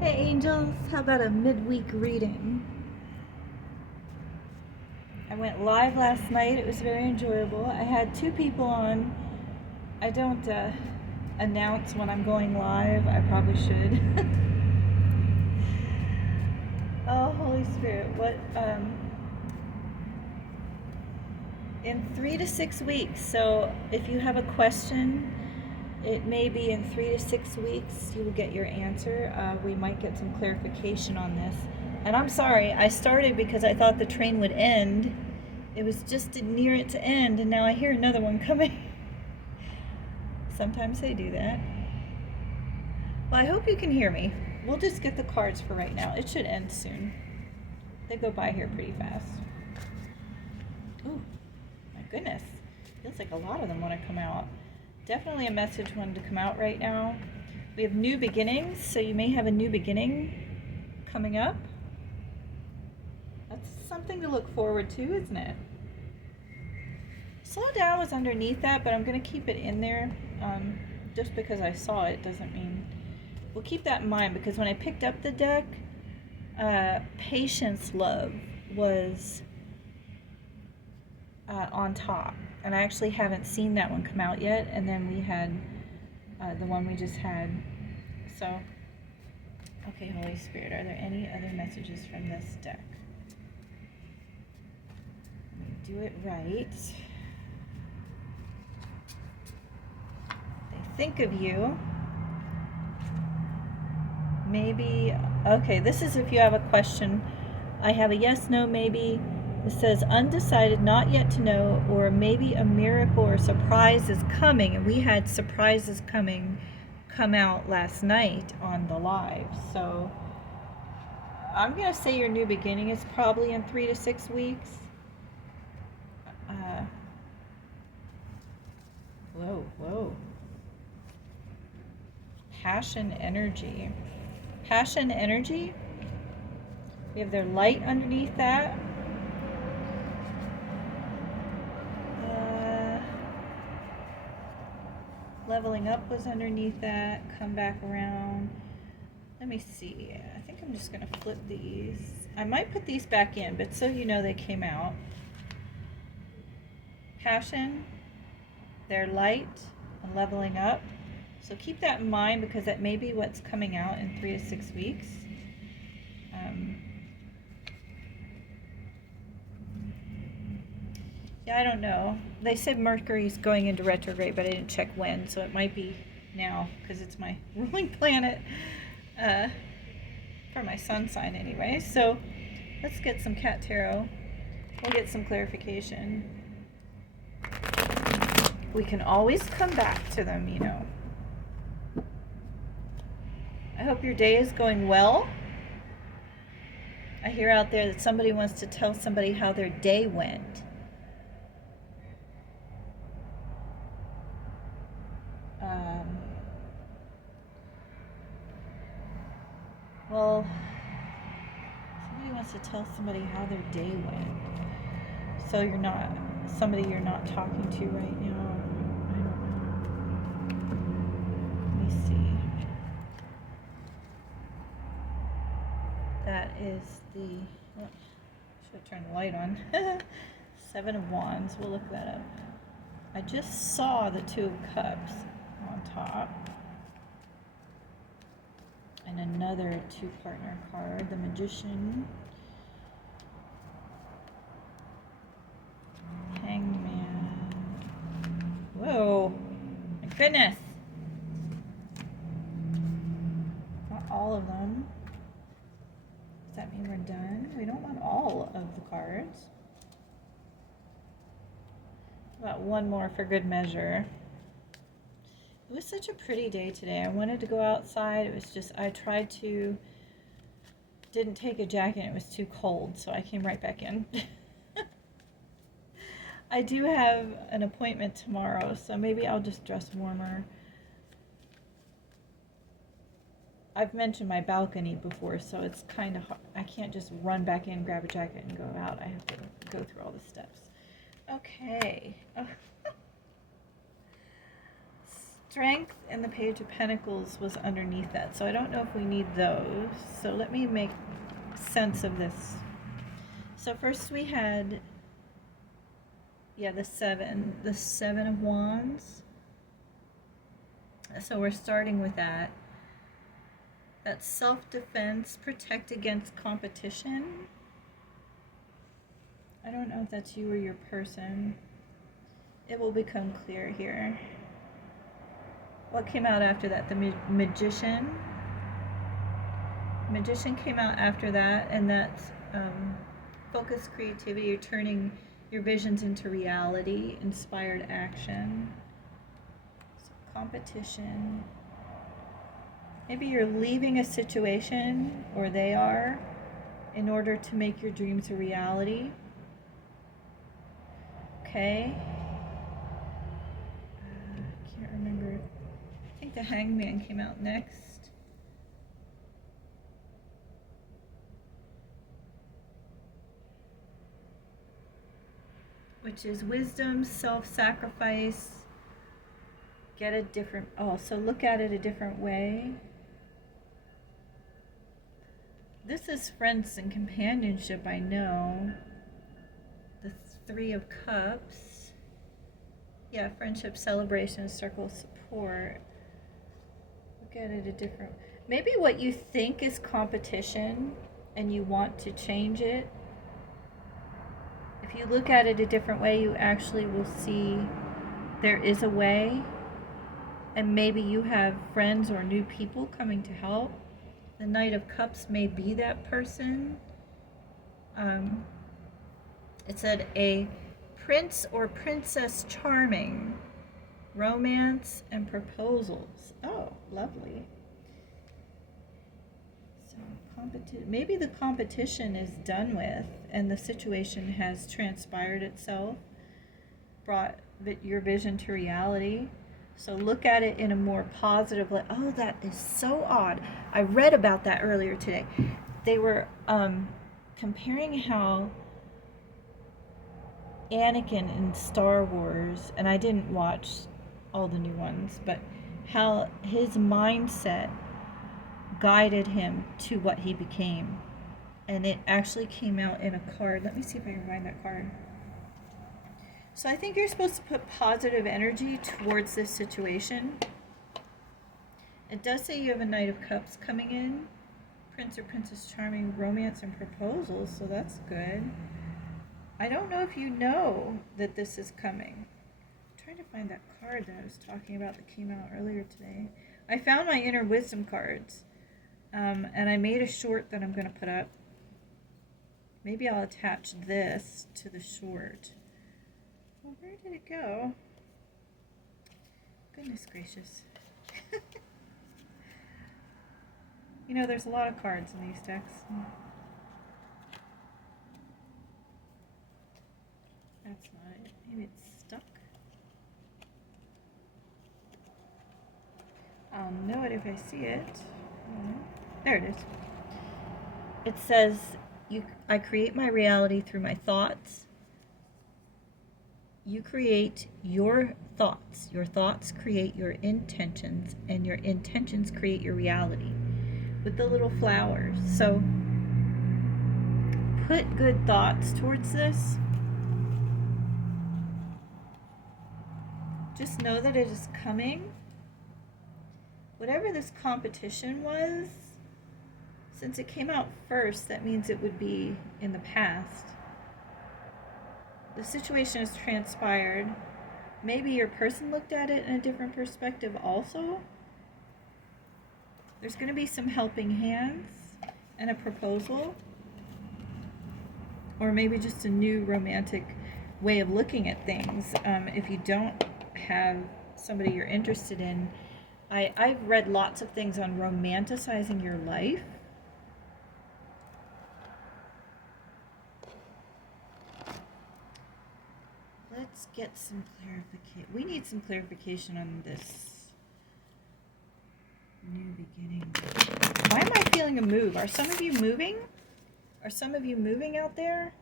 Hey angels, how about a midweek reading? I went live last night. It was very enjoyable. I had 2 people on. I don't announce when I'm going live. I probably should. Oh, Holy Spirit, what in 3 to 6 weeks. So if you have a question, it may be in 3 to 6 weeks you will get your answer. We might get some clarification on this. And I'm sorry, I started because I thought the train would end. It was just near it to end, and now I hear another one coming. Sometimes they do that. Well, I hope you can hear me. We'll just get the cards for right now. It should end soon. They go by here pretty fast. Ooh, my goodness. Feels like a lot of them want to come out. Definitely a message wanted to come out right now. We have new beginnings, so you may have a new beginning coming up. That's something to look forward to, isn't it? Slow down was underneath that, but I'm going to keep it in there. Just because I saw it doesn't mean... We'll keep that in mind, because when I picked up the deck, Patience Love was on top. And I actually haven't seen that one come out yet. And then we had the one we just had. So, okay, Holy Spirit, are there any other messages from this deck? Let me do it right. They think of you. Maybe, okay, this is if you have a question. I have a yes, no, maybe. It says undecided, not yet to know, or maybe a miracle or surprise is coming. And we had surprises come out last night on the live. So I'm going to say your new beginning is probably in 3 to 6 weeks. Whoa. Passion energy. Passion energy. We have their light underneath that. Leveling up was underneath that. Come back around. Let me see. I think I'm just going to flip these. I might put these back in, but so you know they came out. Passion, their light, and leveling up. So keep that in mind, because that may be what's coming out in 3 to 6 weeks. Yeah, I don't know. They said Mercury's going into retrograde, but I didn't check when, so it might be now, because it's my ruling planet for my sun sign anyway. So let's get some cat tarot. We'll get some clarification. We can always come back to them, you know. I hope your day is going well. I hear out there that somebody wants to tell somebody how their day went. Well, somebody wants to tell somebody how their day went. So you're not somebody you're not talking to right now. I don't know. Let me see. That is the... Oh, should have turned the light on. 7 of Wands. We'll look that up. I just saw the 2 of Cups on top. And another 2-partner card, the Magician. Hanged Man. Whoa. My goodness. Not all of them. Does that mean we're done? We don't want all of the cards. About one more for good measure. It was such a pretty day today. I wanted to go outside. It was just, I tried to, didn't take a jacket. It was too cold, so I came right back in. I do have an appointment tomorrow, so maybe I'll just dress warmer. I've mentioned my balcony before, so it's kind of hard. I can't just run back in, grab a jacket, and go out. I have to go through all the steps. Okay. Strength and the Page of Pentacles was underneath that, so I don't know if we need those. So let me make sense of this. So first we had, yeah, the Seven of Wands. So we're starting with that. That's self-defense, protect against competition. I don't know if that's you or your person. It will become clear here. What came out after that? The Magician. Magician came out after that, and that's focused creativity. You're turning your visions into reality, inspired action. So competition. Maybe you're leaving a situation, or they are, in order to make your dreams a reality. Okay. I can't remember. I think the Hangman came out next. Which is wisdom, self-sacrifice, get a different, so look at it a different way. This is friends and companionship, I know. The Three of Cups. Yeah, friendship, celebration, circle of support. Look at it a different, maybe what you think is competition and you want to change it. If you look at it a different way, you actually will see there is a way, and maybe you have friends or new people coming to help. The Knight of Cups may be that person. It said a prince or princess charming, romance and proposals. Oh, lovely. So maybe the competition is done with and the situation has transpired itself, brought your vision to reality. So look at it in a more positive light. Oh, that is so odd. I read about that earlier today. They were comparing how Anakin in Star Wars, and I didn't watch all the new ones, but how his mindset guided him to what he became. And it actually came out in a card. Let me see if I can find that card. So I think you're supposed to put positive energy towards this situation. It does say you have a Knight of Cups coming in. Prince or Princess Charming, romance and proposals, so that's good. I don't know if you know that this is coming. I'm trying to find that card that I was talking about that came out earlier today. I found my Inner Wisdom cards, and I made a short that I'm going to put up. Maybe I'll attach this to the short. Well, where did it go? Goodness gracious. You know, there's a lot of cards in these decks. That's not it. Maybe it's stuck. I'll know it if I see it. There it is. It says, I create my reality through my thoughts. You create your thoughts. Your thoughts create your intentions, and your intentions create your reality. With the little flowers. So put good thoughts towards this. Just know that it is coming. Whatever this competition was, since it came out first, that means it would be in the past. The situation has transpired. Maybe your person looked at it in a different perspective also. There's going to be some helping hands and a proposal. Or maybe just a new romantic way of looking at things. If you don't have somebody you're interested in, I've read lots of things on romanticizing your life. Let's get some clarification. We need some clarification on this. New beginning. Why am I feeling a move? Are some of you moving? Are some of you moving out there?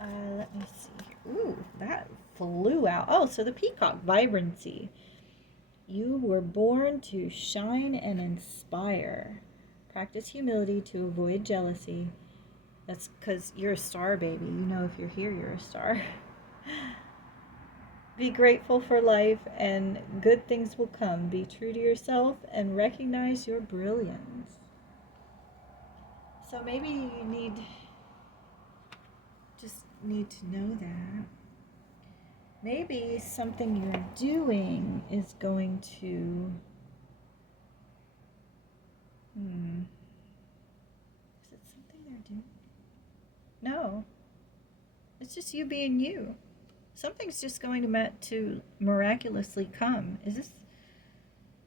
Let me see here. Ooh, that flew out. Oh, so the peacock, vibrancy. You were born to shine and inspire. Practice humility to avoid jealousy. That's because you're a star, baby. You know, if you're here, you're a star. Be grateful for life and good things will come. Be true to yourself and recognize your brilliance. So maybe you just need to know that. Maybe something you're doing is going to... Is it something they're doing? No. It's just you being you. Something's just going to miraculously come. Is this...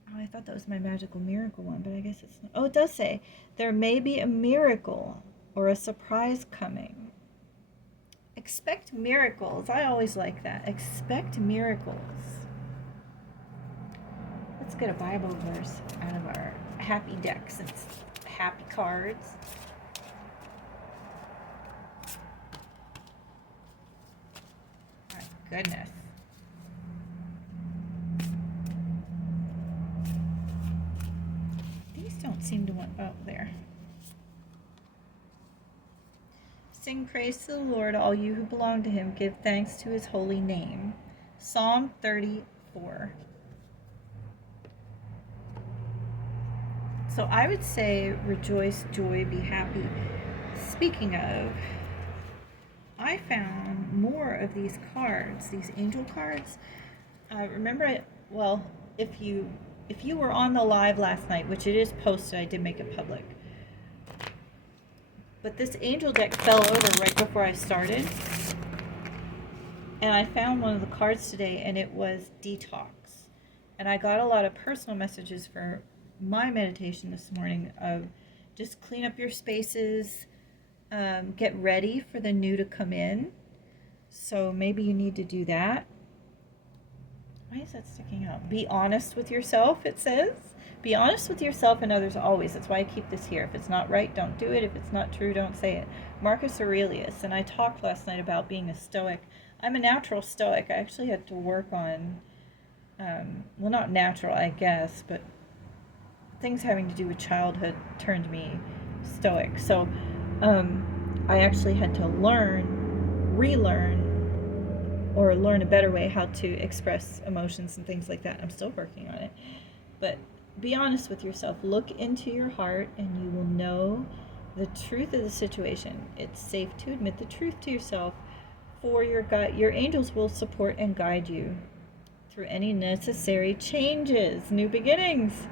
Oh, I thought that was my magical miracle one, but I guess it's not. Oh, it does say, there may be a miracle or a surprise coming. Expect miracles. I always like that. Expect miracles. Let's get a Bible verse out of our happy deck since happy cards. My goodness. These don't seem to want... Oh, there. Sing praise to the Lord, all you who belong to him. Give thanks to his holy name. Psalm 34. So I would say rejoice, joy, be happy. Speaking of, I found more of these cards, these angel cards. Remember, well, if you were on the live last night, which it is posted, I did make it public. But this angel deck fell over right before I started. And I found one of the cards today, and it was detox. And I got a lot of personal messages for my meditation this morning of just clean up your spaces, get ready for the new to come in. So maybe you need to do that. Why is that sticking out? Be honest with yourself, it says. Be honest with yourself and others always. That's why I keep this here. If it's not right, don't do it. If it's not true, don't say it. Marcus Aurelius. And I talked last night about being a stoic. I'm a natural stoic. I actually had to work on, well, not natural, I guess, but things having to do with childhood turned me stoic. So I actually had to relearn, or learn a better way how to express emotions and things like that. I'm still working on it. But be honest with yourself. Look into your heart and you will know the truth of the situation. It's safe to admit the truth to yourself. For your angels will support and guide you through any necessary changes, new beginnings.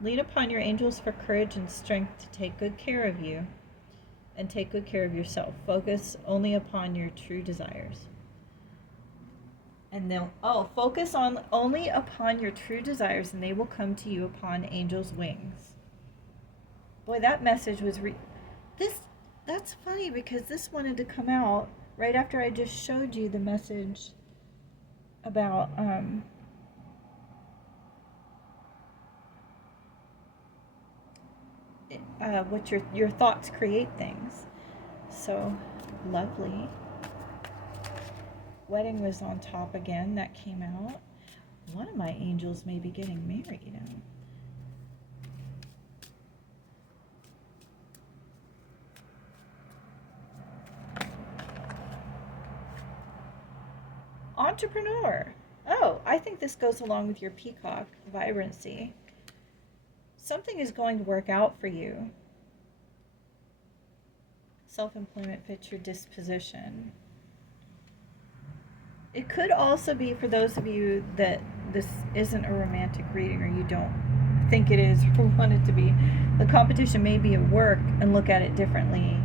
Lean upon your angels for courage and strength to take good care of you and take good care of yourself. Focus only upon your true desires. And they'll, focus on only upon your true desires, and they will come to you upon angels' wings. Boy, that message was that's funny because this wanted to come out right after I just showed you the message about what your thoughts create things. So lovely. Wedding was on top again. That came out. One of my angels may be getting married. Entrepreneur. Oh, I think this goes along with your peacock vibrancy. Something is going to work out for you. Self-employment fits your disposition. It could also be for those of you that this isn't a romantic reading or you don't think it is or want it to be. The competition may be at work and look at it differently.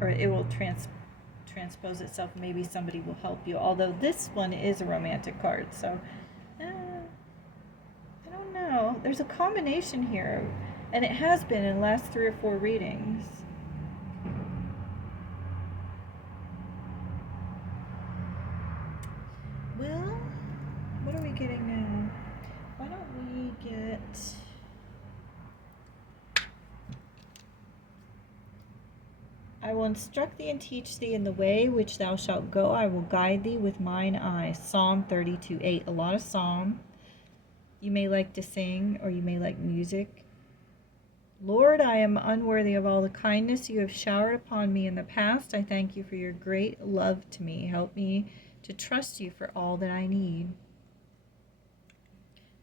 Or it will transpose itself. Maybe somebody will help you. Although this one is a romantic card. So, I don't know. There's a combination here. And it has been in the last 3 or 4 readings. Well, what are we getting now? Why don't we get... I will instruct thee and teach thee in the way which thou shalt go. I will guide thee with mine eye. Psalm 32:8. A lot of psalm. You may like to sing or you may like music. Lord, I am unworthy of all the kindness you have showered upon me in the past. I thank you for your great love to me. Help me to trust you for all that I need.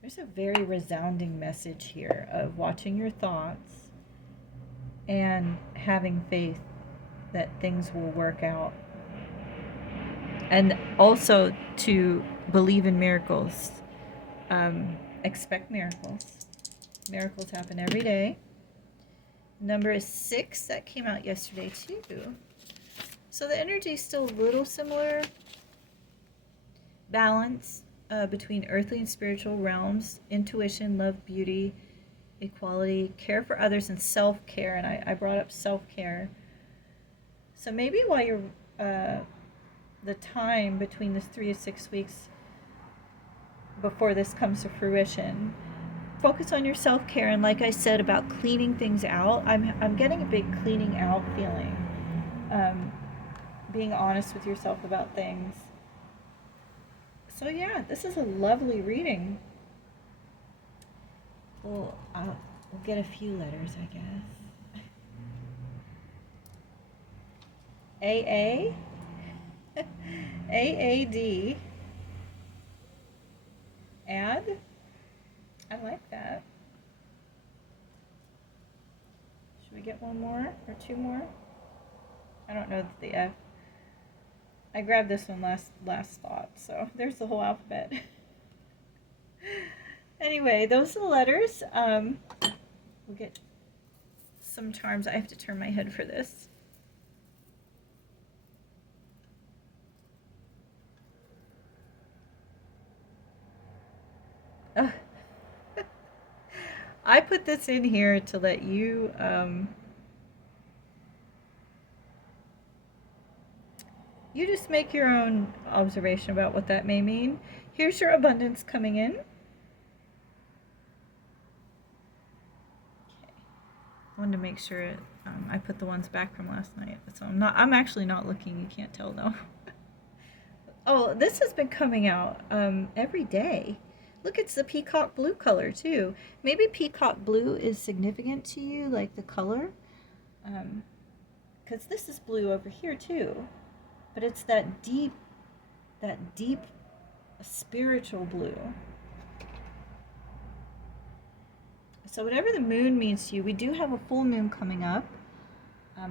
There's a very resounding message here of watching your thoughts and having faith that things will work out. And also to believe in miracles. Expect miracles. Miracles happen every day. Number is 6. That came out yesterday too. So the energy is still a little similar. Balance between earthly and spiritual realms. Intuition, love, beauty, equality, care for others, and self-care. And I brought up self-care. So maybe while you're the time between this 3 to 6 weeks before this comes to fruition, focus on your self-care. And like I said about cleaning things out, I'm getting a big cleaning out feeling. Being honest with yourself about things. So yeah, this is a lovely reading. We'll get a few letters, I guess. AA, AAD, add. I like that. Should we get one more or 2 more? I don't know the F. I grabbed this one last thought, so there's the whole alphabet. Anyway, those are the letters. We'll get some charms. I have to turn my head for this. I put this in here to let you you just make your own observation about what that may mean. Here's your abundance coming in. Okay. Wanted to make sure I put the ones back from last night. So I'm actually not looking. You can't tell though. Oh, this has been coming out every day. Look, it's the peacock blue color too. Maybe peacock blue is significant to you, like the color. Because this is blue over here too. But it's that deep spiritual blue. So whatever the moon means to you, we do have a full moon coming up.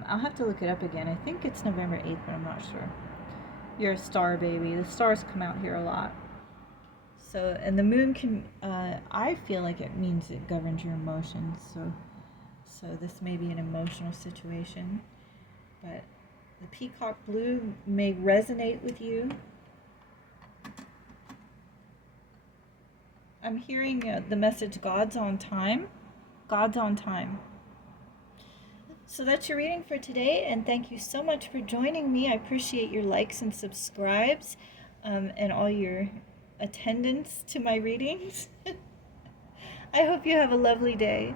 I'll have to look it up again. I think it's November 8th, but I'm not sure. You're a star baby. The stars come out here a lot. So, and the moon can, I feel like it means it governs your emotions. So this may be an emotional situation, but the peacock blue may resonate with you. I'm hearing the message, God's on time. God's on time. So that's your reading for today, and thank you so much for joining me. I appreciate your likes and subscribes and all your attendance to my readings. I hope you have a lovely day.